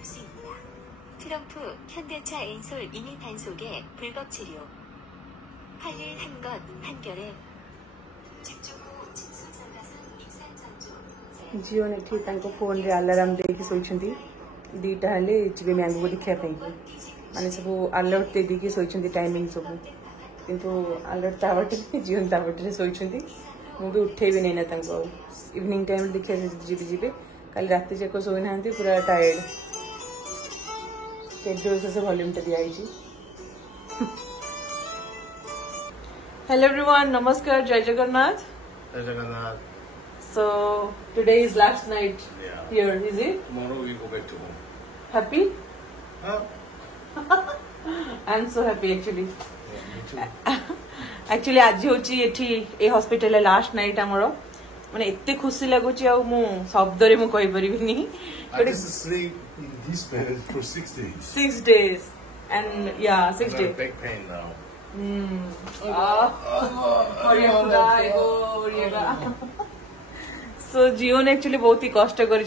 받을 수 있다. 트럼프 현대차 엔솔 이미 단속에 불법 치료. 할 일 한 것 한결에 집중 후 진수장가선 익산전주. जीवन एठी फोन रे अलार्म देखी शोइछंती दीटा हेले जीवे मैंगो को देखिया पई माने सब अलर्ट दे देखी शोइछंती टाइमिंग सब किंतु अलर्ट तावटे जीवन तावटे शोइछंती मु भी उठे भी नै ना तांको इवनिंग टाइम देखिया जीवे जीवे कल रात जाक शोइ नांती पूरा टायर्ड केड्रो से वॉल्यूम टा दिया आइची हेलो एवरीवन नमस्कार जय Jagannath Jai Jagannath. So today is last night here, is it? Tomorrow we go back to home. Happy? Huh? I'm so happy actually. Yeah, me too. Actually आज होची एठी ए हॉस्पिटल लास्ट नाइट हमरो माने एते खुशी लागुची आ मु शब्द रे मु कहि परिबिनी I used to sleep in this bed for 6 days. 6 days and yeah 6 I have days back pain now. सो जीवन एक्चुअली बहुत ही कष्ट कर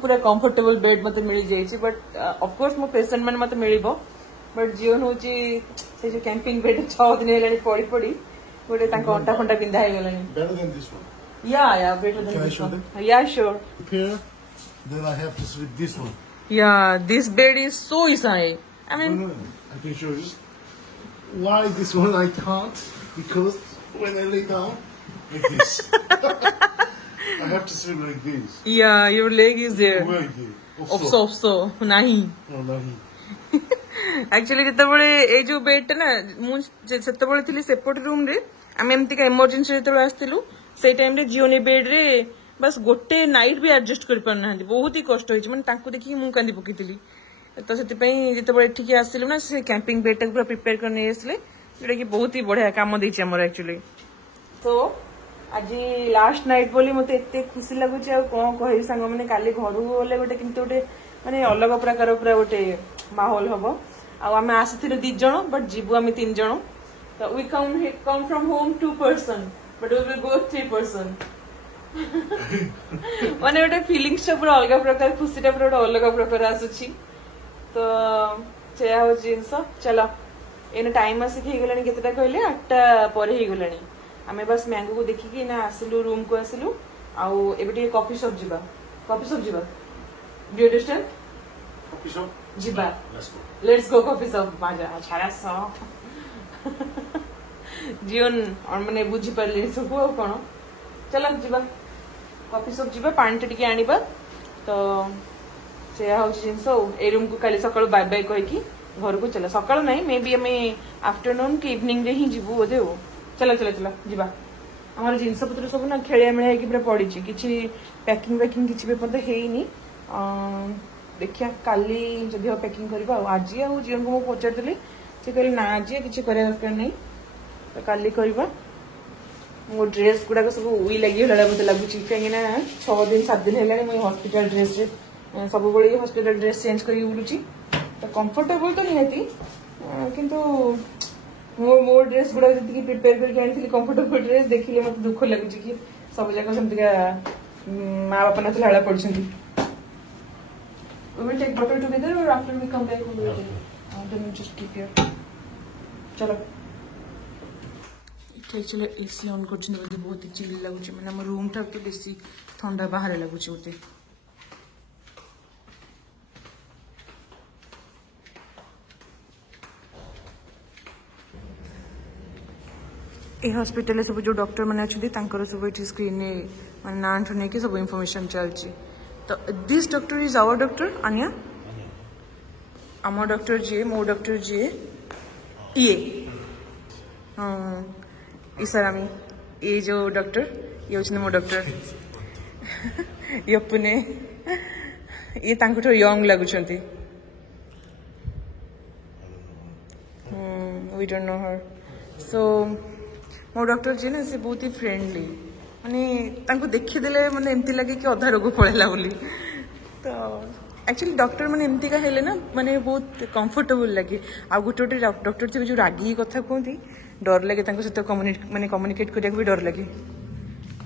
पूरा कंफर्टेबल बेड मत मिल जाइए बट ऑफ कोर्स मो पेशेंट मैंने मत मिल बट जीवन हूँ से जो कैंपिंग बेड 6 दिन है पड़ी पड़ी गोटे अंटा फंटा पिंधा हो गलानी Better than this one. या better Can I show them? या sure Here, then I have to sleep this one. या दिस बेड इज सो ईसाई I mean No, I can show you. Why this one I can't? Because when I lay down, like this. I have to sleep like this. या your leg is there Where here? अफसो नहीं No, not here. Actually जितेबाला ए जो bed ना मुझे सेपट room रे आम एमती इमरजेंसी जो आसलु से टाइम रे जियोनी बेड रे बस गोटे नाइट भी एडजस्ट कर पारना बहुत ही कष्ट होइछ माने तांको देखि मु कांदी पकेइतिली तो से जितेबाला एठिक आसलु ना से कैंपिंग बेड पूरा प्रिपेयर करने आसले जोटा कि बहुत ही बढ़िया काम देछि हमर एक्चुअली तो आज लास्ट नाइट बोली मते एते खुशी लागुछि आ कोन कहि संग माने काली घरु गले गोटे किंतु गोटे माने अलग प्रकार पूरा गोटे माहौल हबो आ आमे आसीथिलु 2 जण बट जीवु आमे 3 जण तो we come from home 2 person but we will go 3 person माने गोटे फीलिंग्स पूरा अलग प्रकार खुशीटा पूरा अलग प्रकार आसुछि तो सेया हो जिंस चलो एने टाइम आसिक हे गलानी केतेटा कहले 8टा पर हे गलानी आमे बस मैंगो को देखिकी ना आसिलु रूम को आसिलु आउ एबेटी coffee shop Jeeva do you understand Coffee shop? Jeeva Let's go. Let's go coffee shop माजा छाड़ा स जीवन और माने बुझी परली सब कोन चलो जीवा कॉफी शॉप जीवा पानी टिके आनिबा तो सेया हो जिंस ए रूम को काली सकाळ बाय बाय कहि की घर को चला सकाळ नहीं मे बी हमें आफ्टरनून की इवनिंग रे ही जीवु बोधे हो चला चला चला जीवा हमर जिंस पत्र सब ना खेलिया मिला कि पूरा पड़ी छी किछि पैकिंग किछि पे पते हेइनी देखिया काली जदि पैकिंग करबा आज आ जीवन को मो पचारतली से कहली ना आज किछि करे दरकार नहीं तो काली करबा मो ड्रेस गुडा सब उई लागि होला मते लागुछि काहे ना 6 दिन 7 दिन हेलानी मो हॉस्पिटल ड्रेस रे सब बळे हॉस्पिटल ड्रेस चेंज करी बुलुछि तो कंफर्टेबल तो निहाती किंतु मो ड्रेस गुडा जति प्रिपेयर करके आनिथिली कंफर्टेबल ड्रेस देखिले मते दुख लागुछि कि सब जगह समतिका मां बापा ना हला पड़छंती We will take bottle together or after we come back we will then we just keep here चलो एक्चुअली एसी ऑन कर बहुत ही चिल लगुच मैंने आम रूम टा तो बेसी ठंडा बाहर लगुच मत ए हॉस्पिटल सब जो डॉक्टर मैंने अच्छे सब ये स्क्रीन मैंने ना नहीं सब इनफॉरमेशन चलती तो this doctor is our doctor आनिया आम डॉक्टर जी मो डॉक्टर जी ये ईसारामी ये जो डॉक्टर ये होचने मो डॉक्टर यपुने ये तांको यंग लगुचंती वी डोंट नो हर सो मो डॉक्टर जी ना से बहुत ही फ्रेंडली माने तांको देखिदेले माने एमती लगे कि अधा रोग पड़ेला बोली तो एक्चुअली डॉक्टर माने एमती का हेले ना माने बहुत कंफर्टेबल लगे आ गोटे गोटे डॉक्टर थे जो रागी कथा कहती डर लगे सहित कम्युनिकेट करने भी डर लगे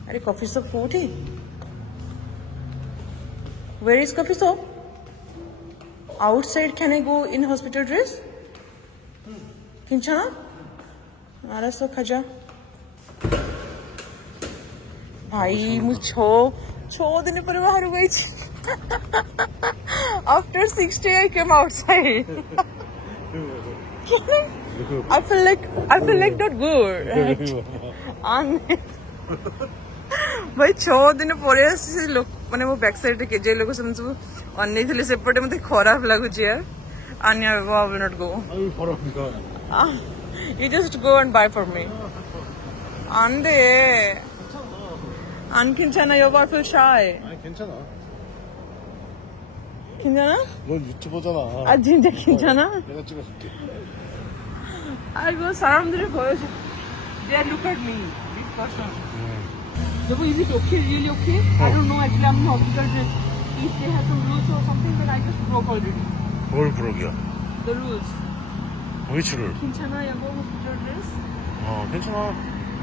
अरे कॉफी शॉप कोठी where is coffee shop outside can I go in hospital dress? 괜찮아? 알았어, 가자. भाई ମୁଁ छो दिन पर बाहर गई थी. After 6 days I came outside. I feel like not good. भाई 6 दिन पर आसी लोक माने मो बैक साइड के जे लोक सब अन्य थे सेपटे मते खराब लगुच यार. Anya I will not go. You just go and buy for me. 안돼. 안 괜찮아 여보. I feel shy. 아니 괜찮아. 괜찮아? 넌 유튜버잖아. 아 진짜 괜찮아? 내가 찍어줄게. 아이고 사람들이 보여줘. They look at me. This person. 여보, is it okay? Really okay? I don't know. Actually, I'm in hospital dress. If they have some rules or something, but I just broke already. 뭘 부르기야? The rules. Which rule? 괜찮아 여보 hospital dress? 괜찮아.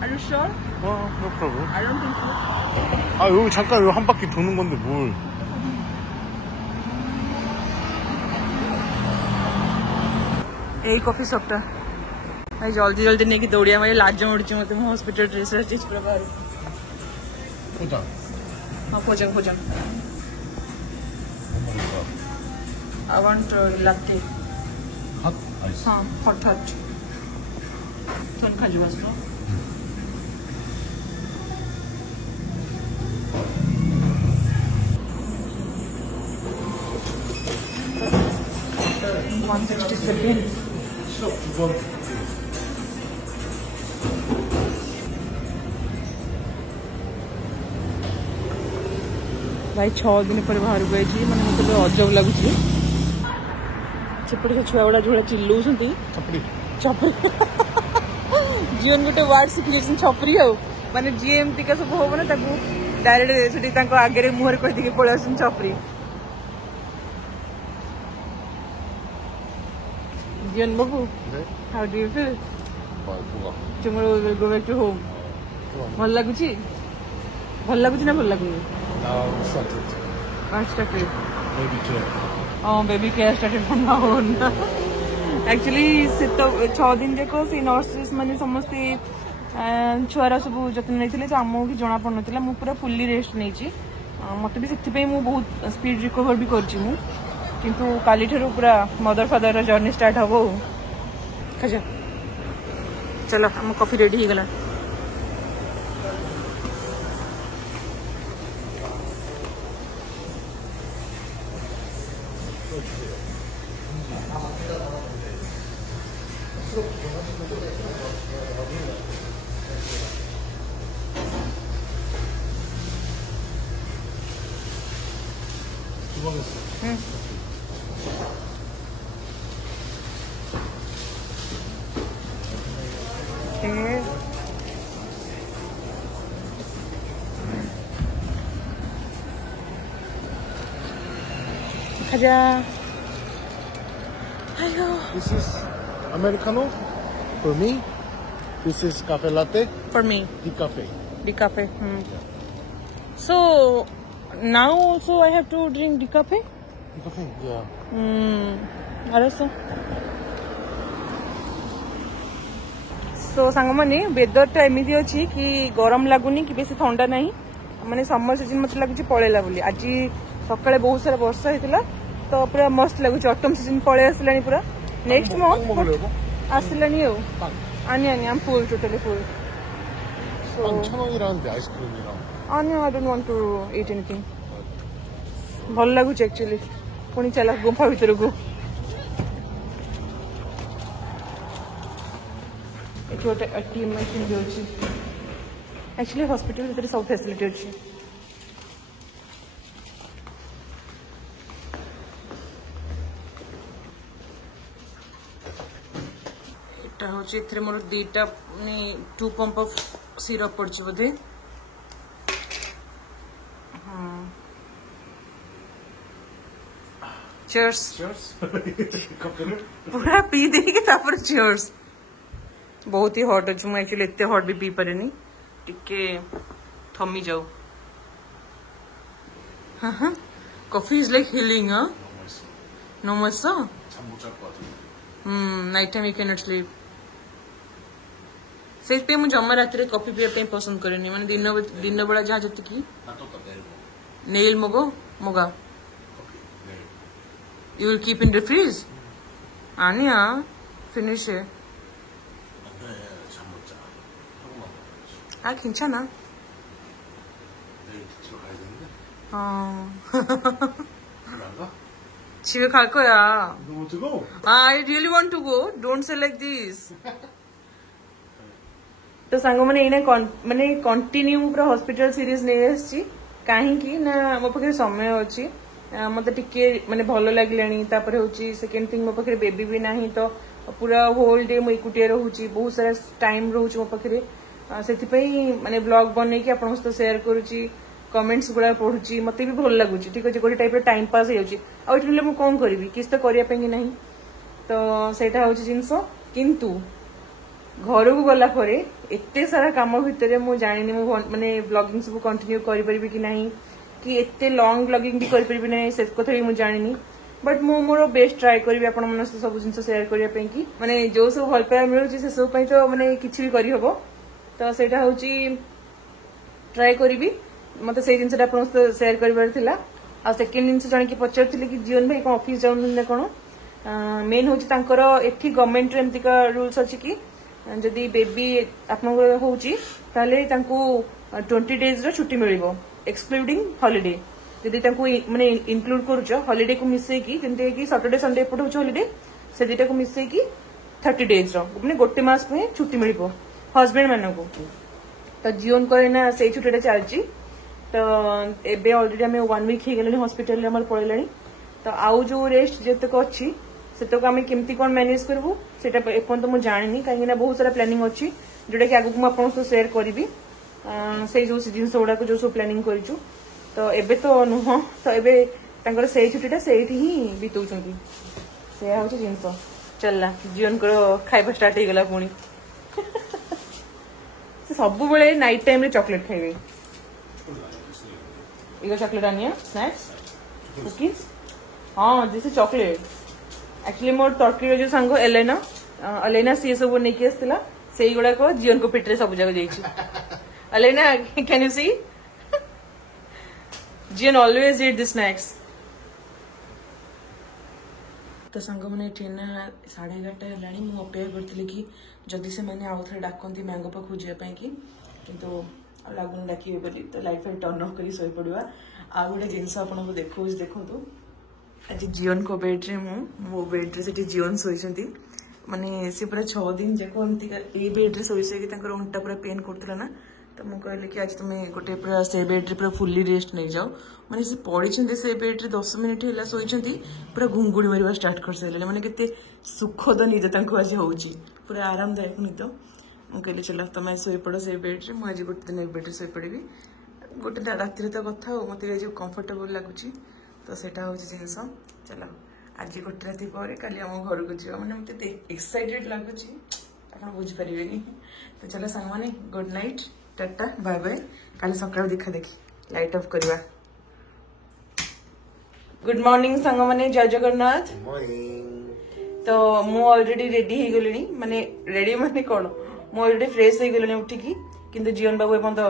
Are you sure? No problem. I don't think so. 아 여기 잠깐 여기 한 바퀴 도는 건데 뭘? यही coffee shop टा भाई जल्दी जल्दी नहीं कि दौड़िया भाई लाज उड़ी मत हॉस्पिटल ड्रेस चीज पूरा बाहर 포장. हाँ पोजन आई वांट लाटे 핫 아이스. हाँ हॉट 돈 가져왔어. 시럽 2번. भाई 6 दिन पर बाहर गए मैंने मतलब अजब लगुच सेपटे से छुआ गुड़ा जो चिल्लाऊँ छपरी. जीवन गोटे वार्ड शिखी छपरी आ माने जी एमती का सब हम ना डायरेक्ट आगे मुहर कहीकि पलि आस छपरी. जीवन बाबू how do you feel? tomorrow we'll go back to home. भल लगुच ना भल लगुनी? Now started. started. Baby care. Baby care started from now on. Actually से तो 6 दिन जाक से नर्सेस मैंने समस्ते छुआर सब जत्न नहीं तो आमको कि जना पड़ ना मुझे पूरा फुल्ली रेस्ट नहीं मत भी से बहुत स्पीड रिकवर भी किंतु काली ठारू पूरा मदर फादर जर्नी स्टार्ट हम. खजा चलो आम कॉफी रेडी हो गला. खजा आयो. This is Americano for me. This is cafe latte. For me Decafe. decafe. So now also I have to drink decafe. Decafe. Yeah. 알았어. So सांग माने वेदर टा एमिति अछि कि गरम लागुनी कि बेसी ठंडा नहीं माने समर सीजन मत लागुची पळेला बोली. आज सकाळे बहुत सारा वर्षा हेतिला तो पूरा मस्त लगुच. ऑटम सीजन पळे आसलानी पूरा नेक्स्ट मंथ आसलानी हो. आनी आनी I am full totally full. So 1,000원이라는데 아이스크림이랑. आनी I don't want to eat anything. भल लगुच एक्चुअली. पुणी चला गुंफा भीतर को एक गोटे एटीएम मशीन भी अच्छी. एक्चुअली हॉस्पिटल भीतर सब फैसिलिटी अच्छी. एटा मोर 2टा 2 pump of syrup पड़छ Bodhe. Cheers. पूरा पी देगी तापर चीयर्स. बहुत ही हॉट अच्छे मुझे एक्चुअली एते हॉट भी पी पारे टिके थमी जाऊ. Coffee is like healing. No much so? 잠 못 잘 것 같은데. Night time you cannot sleep. से मुझे जमा रात कॉफी पीवा पसंद करेनि माने दिन बेला जहाँ जति की 나또 내일 뭐. Nail Moga 커피 내일. you will keep in the freeze 아니야 finish it 안돼 잠 못 자. 조금만 먹어야지. 아 괜찮아 내일 집에 가야 되는데. 집에 안 가? 집에 갈 거야 You want to go? I really want to go don't say like this तो सांग मैंने एने माने कंटिन्यू पूरा हॉस्पिटल सीरीज नहीं आसी काहेकि ना मो पाखे समय अच्छी मत टिके माने भल लगलानी तापर होची सेकंड थिंग मो पाखे बेबी भी नहीं तो पूरा होल डे मु एकुटिया रहूची बहुत सारा टाइम रहूची मो पाखे से माने ब्लॉग बनै कि आपन सहित शेयर करूची कमेंट्स गुड़ा पढ़ुची मते भी भल लगुची ठीक अछि गोटे टाइप रे टाइम पास हो जाउची आ ओइठले मु कोन करबी किस तो करिया पे नहीं तो सेटा होची जिंस किंतु घर को गला परे एते सारा काम भितर मु जानिनी मु माने ब्लॉगिंग सब कंटिन्यू करि परिबी कि नहीं कि एते लॉन्ग ब्लॉगिंग भी करि परिबी नहीं से कथा भी मु जानिनी बट मु मोर बेस्ट ट्राई करबी आपण मन से सब जिंस शेयर करिया पे कि माने जो सब भल पाया मिलुची से सब पई तो माने किछि भी करि हबो तो सेटा होची ट्राई करबी मते से जिंसटा आपण से शेयर करिबार थिला आ सेकंड जिंस जण कि पचारथिले कि जीवन भाई कोन ऑफिस जाउन ने कोन मेन होची तांकर एठी गवर्नमेंट रे एमती का रूल्स अछि कि जदि बेबी आपनकर होची ताले तांको 20 डेज रो छुट्टी मिलिबो एक्सक्लूडिंग हॉलिडे जदि तांको माने इंक्लूड करूचो हॉलिडे को मिसे कि जंते कि सैटरडे संडे पट होची हॉलिडे से दिटा को मिसे कि 30 डेज रो माने गोटे मास पे छुट्टी मिलिबो हस्बैंड मानको तो जीवन करे ना से छुट्टीटा चलची तो एबे ऑलरेडी हमें 1 वीक हे गेलनी हॉस्पिटल रे हमर पळेलानी तो आउ जो रेस्ट जतक अछि सेतक आमे केमती कोन मैनेज करबो सेटा एपन तो मु जानिनी काहे ना बहुत सारा प्लानिंग अछि जोटा कि आगु मु आपन से शेयर करबी से जो जिंस गुडा को जो सब प्लानिंग करिछु तो एबे तो नुह तो एबे तांकर से छुट्टीटा सेठी ही बितौछंती से होछ जिंस चलला जीवन को खाइबा स्टार्ट हे गेला पुणी से सब बेले नाइट टाइम रे चॉकलेट खाइबे इको चॉकलेट आनिया स्नैक्स कुकीज हाँ दिस इज चॉकलेट एक्चुअली मोर टर्की जो सांग एलेना सी सब नहीं आसला से गुड़ाक जीवन को पेटे सब जगह जाइए एलेना कैन यू सी जीवन ऑलवेज ईट द स्नैक्स तो सांग मैंने 11:30 है अपेक्षा करी कि जदि से मैंने आउ थे डाकती मैंगो पाक खोजापी किंतु लगुन डाक तो लाइट फाइट टर्न ऑफ कर शोई पड़ा आ गोटे जिनस आपको देखो आज जीवन को बेड्रे मो बेड्रे से जीवन शोती माने सी पूरा 6 दिन जाक ये बेड्रे शोई अंटा पूरा पेन करता ना तो मुझे कहली कि आज तुम्हें गोटे पूरा से बेड्रे पूरा फुल्ली रेस्ट नहीं जाओ माने सी पड़ी से बेड्रे 10 मिनिट है शोई पूरा घुंगुड़ी मारे स्टार्ट कर सारे मैंने केते सुखद निद आज हो पूरा आरामदायक निद मुझे कहली चलो तुम शोई पड़ से बेड्रे मुझे गोटे दिन बेड्रे शोई पड़ी गोटे राति तो कथा मत आज कंफर्टेबल लगुच तो सेटा हूँ जिनस चलो आज गोटे राति पर काली आम घर को जा मैंने मत एक्साइटेड लगुच आप बुझीपारे तो चलो सांग मैंने good night tata bye bye काली सकाळ देखा देखी लाइट ऑफ करवा गुड मॉर्निंग सांग मैंने जय जगन्नाथ तो मु ऑलरेडी रेडी हो गली माने रेडी माने कौन मु ऑलरेडी फ्रेश हो गली उठिकी किंतु जीवन बाबू एपन तो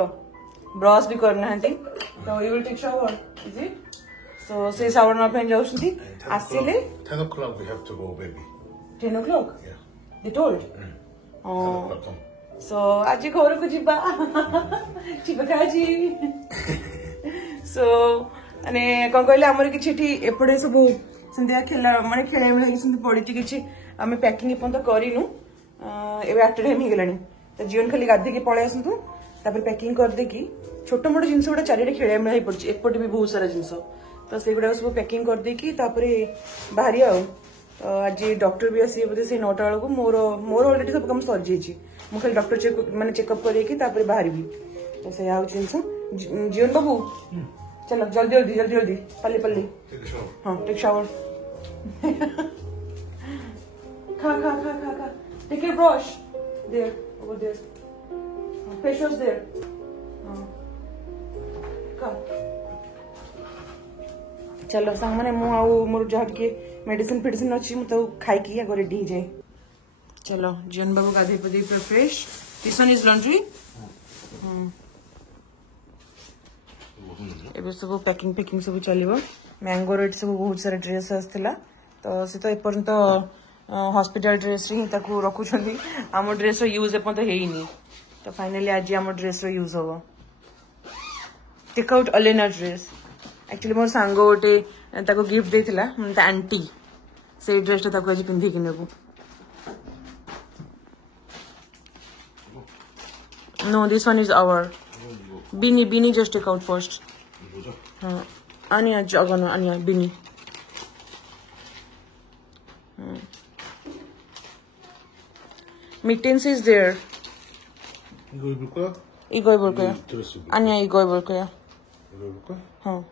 ब्रश भी करना तो you will take shower is it so से शावर ना पहन जाउछंती आसिले 10 o'clock we have to go baby 10 o'clock yeah they told 10 o'clock come so आज घर को जिबा ठीक काजी सो माने कोन कहले हमर किछि ठी एपडे सब संध्या खेला माने खेला में संध्या पड़ी किछि आमे पैकिंग एपन तो करिनु एबे 8 टाइम ही गेलानी तो जीवन खाली गाधी के पळे आसंतु तापर पैकिंग कर दे कि छोटो मोटो जिनस गुड़ा चारिटे खेला में ही पड़ी एपटे भी बहुत सारा जिनस तो से गुड़ा सब पैकिंग कर दे कि तापर बाहरी आ आज डॉक्टर भी आसी बोधे से 9टा बेलू मोर ऑलरेडी सब काम सर जाइए मुझे खाली डॉक्टर चेक माने चेकअप करेकी तापर बाहर भी तो से आउ जिनस जीवन बाबू चलो जल्दी जल्दी जल्दी जल्दी पल्ली पल्ली हाँ टेक शावर खा खा खा खा खा take your brush there over there face wash there come चलो सांग मैंने मु आउ मोर जहाँ टे मेडिसिन फेडिसिन अच्छी मुझे खाई आगे रेडी जाए चलो जीवन बाबू गाधे पधे पूरा fresh this one is laundry एबे सब पैकिंग पैकिंग सब चलो मैंगो रेट सब बहुत सारा ड्रेस आसला तो सी तो एपर्यंत हॉस्पिटल ड्रेस रे ताकू रखुछंदी आम ड्रेस यूज एपर्यंत हेइनी तो फाइनली आज आम ड्रेस यूज हम टेक आउट अलेना ड्रेस एक्चुअली मोर सांग गोटे ताको गिफ्ट देथिला मतलब आंटी से ड्रेस ताको आज पिंधि कि नेबू no this one is our beanie just take out first हाँ आनिया जगन आनिया beanie mittens is there 이거 입을 거야? 이거 입을 거야 드레스 입을 아니야 이거 입을 거야 이거 입을 거야? 어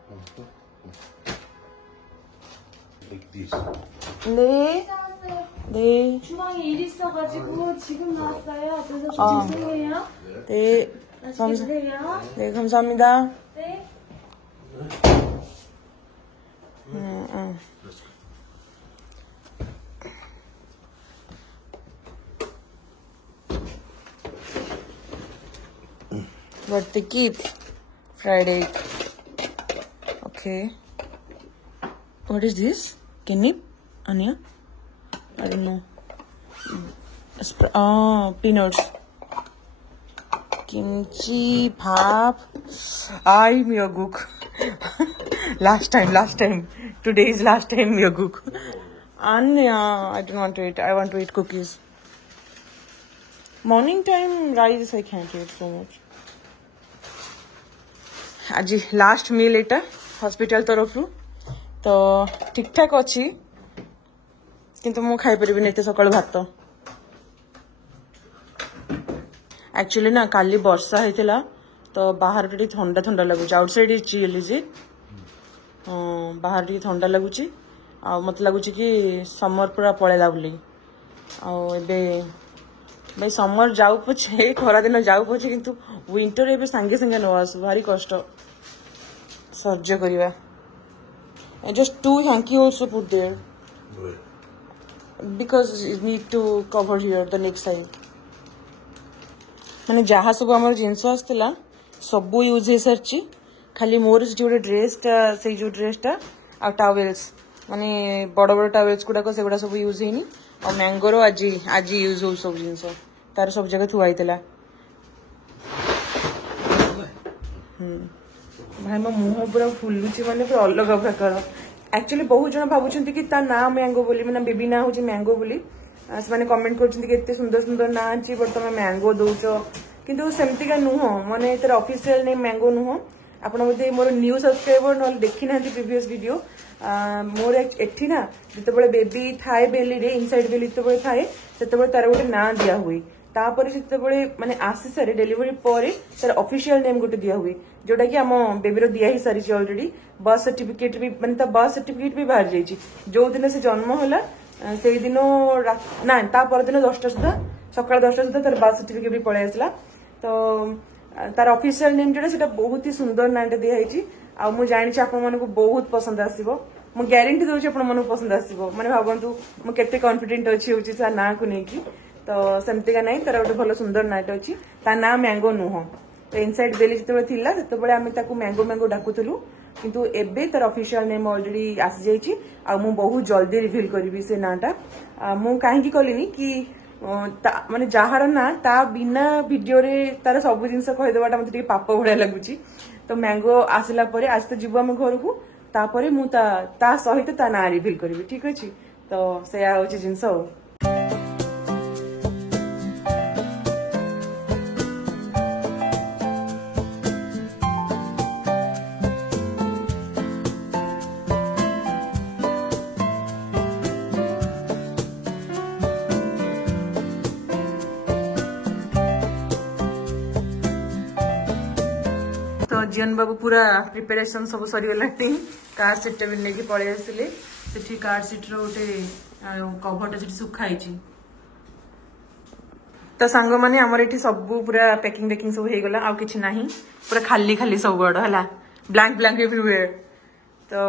Like this. 네 주방에 일 있어가지고 지금 나왔어요. 그래서 죄송해요. 네 맛있게 드세요. 네 감사합니다 네. What they keep? Fried egg. Okay. What is this? Kidney? Anya? I don't know. Peanuts. Kimchi, pap. I miyaguk. last time. Today is last time miyaguk. Anya, I don't want to eat. I want to eat cookies. Morning time rice I can't eat so much. आज last मील एटा hospital तरफ तो ठीक ठाक अच्छी किंतु मु खाई परिबिन एते सकाळ भात एक्चुअली ना काली वर्षा होइतिला तो बाहर टे ठंडा ठंडा लगुच outside is chill is it बाहर टे ठंडा लगुच आ मत लगुच कि समर पूरा पळेला बुली आ एबे भाई समर जाऊ पछे खरा दिन जाऊ पछे किंतु विंटर एबे संगे संगे न आसु भारी कष्ट surge करिवा just two hanky also put there because you need to cover here the next side माने जहाँ सब हमर जिंस आस्तिला सब यूज हे सरची खाली मोर जो ड्रेस टा से जो ड्रेस टा आ टावेल्स माने बड़ बड़ टावेल्स गुडा को सेगुडा सब यूज हेनी और मैंगोरो आज यूज हो सब जिंस तार सब जगह थुआ आइतला भाई मो मुह पूरा फुलुची माने पूरा अलग प्रकार एक्चुअली बहुत जन भाबुछंती कि ता ना मैंगो बोली माने बेबी ना होची मैंगो बोली से माने कमेंट करछंती कि एते सुंदर सुंदर ना अछि बट तमे मैंगो दोचो किंतु सेमती का नुह माने एतर ऑफिशियल नेम मैंगो नुह आपण मध्ये मोर न्यू सब्सक्राइबर नल देखि नांती प्रीवियस वीडियो मोर एठी ना जते बळे बेबी थाए बेली रे इनसाइड बेली जते बळे थाए तते बळे तार गोटे ना दिया हुई तापर जते बळे माने आसी सारे डिलीवरी परे तार ऑफिशियल नेम गोटे दिया हुई जोटा कि हम बेबी रो दिया ही सारी ऑलरेडी बर्थ सर्टिफिकेट भी माने ता बर्थ सर्टिफिकेट भी बाहर जाई जो दिन से जन्म होला से दिन ना ता पर दिन 10टा सुधा सकाळ 10टा सुधा तार बर्थ सर्टिफिकेट भी पळे आसला तो तार ऑफिशियल नेम जोटा सेटा बहुत ही सुंदर नाटा दिया है आ मु जानि आपण मानको बहुत पसंद आसीबो मु ग्यारंटी दोछि आपण मानको पसंद आसीबो माने भाबंतु मु केते कॉन्फिडेंट अछि होछि सा ना को नेकी तो सेमती का नहीं तार गोटे भल सुंदर नाट अच्छी ता ना मैंगो नुह तो इनसाइड बेली जिते थिला सेते आम ताकू मैंगो मैंगो डाकुलु किंतु एबे तार ऑफिशियल नेम ऑलरेडी आसी जाइछि आ मु बहुत जल्दी रिवील करबी से नाटा मु काहेकि कलिनी कि माने जहार ना ता बिना वीडियो रे तार सब जिनस कहि देबाटा मते टिके पाप भड़िया लागुची तो मैंगो आसला परे आज तो जीव आम घर को तापरे मु ता सहित ता ना रिवील करबी ठीक अछि तो सेया होछि जिनस तो जीवन बाबू पूरा प्रिपेरेशन सब सरीगला कार सीट भी लेकिन पलि आसले से कार सीट रोटे कभरटा से सुखाई तो सांग मैंने आमर ये सब पूरा पैकिंग वैकिंग सब हो गला आ कि पूरा खाली खाली सब गड़ है ब्लैंक ब्लैंक एवरीवेयर तो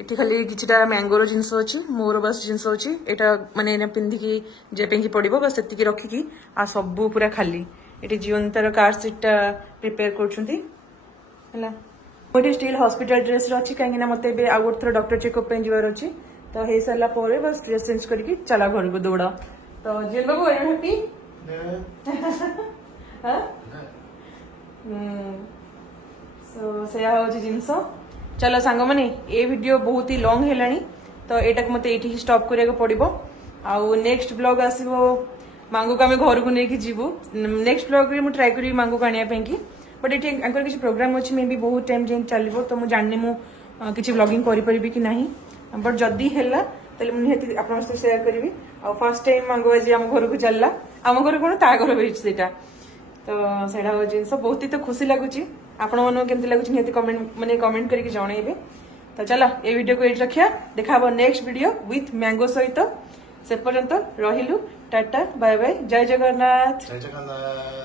एटी खाली किछटा मैंगोर जिनस अच्छी मोर बस जिनस अच्छी एटा माने पिंधिकी जेपेंगी पड़ो बस से रखिकी आ सबू पूरा खाली ये जीवंतर कार सीट प्रिपेयर कर स्टिल हॉस्पिटल ड्रेस अच्छी कहीं मत आउ गोटे थर डॉक्टर चेकअप जीवार अच्छी तो हो सारा पर बस ड्रेस चेंज करके चला घर को दौड़ तो जीवन बाबू आई एम हैप्पी सो से जिनस चलो सांग मैंने ये वीडियो बहुत ही लॉन्ग है तो यहाँ मत ये स्टॉप करने पड़ो आउ नेक्स्ट ब्लॉग आसो मांगू को आम घर को लेकिन जीवु नेक्स्ट ब्लॉग में ट्राई करी मांगू को आने बट ये किसी प्रोग्राम अच्छी मे भी बहुत टाइम जाए चलो तो मुझे जानी मुझे ब्लॉगिंग करी कि ना बट जदि है तो मुझे आप सेयार करी आ फर्स्ट टाइम मांगू आज आम घर को चलला आम घर कौन ता घर से तो सैटा जिन बहुत ही तो खुशी लगुच आपण मन केमती लगुच निहाती कमेंट माने कमेंट करके जणेबे तो चलो ये वीडियो को ये रखिया देखा नेक्स्ट वीडियो विथ मैंगो सहित से पर्यंत रहिलु टाटा बाय बाय जय जगन्नाथ। जय जगन्नाथ।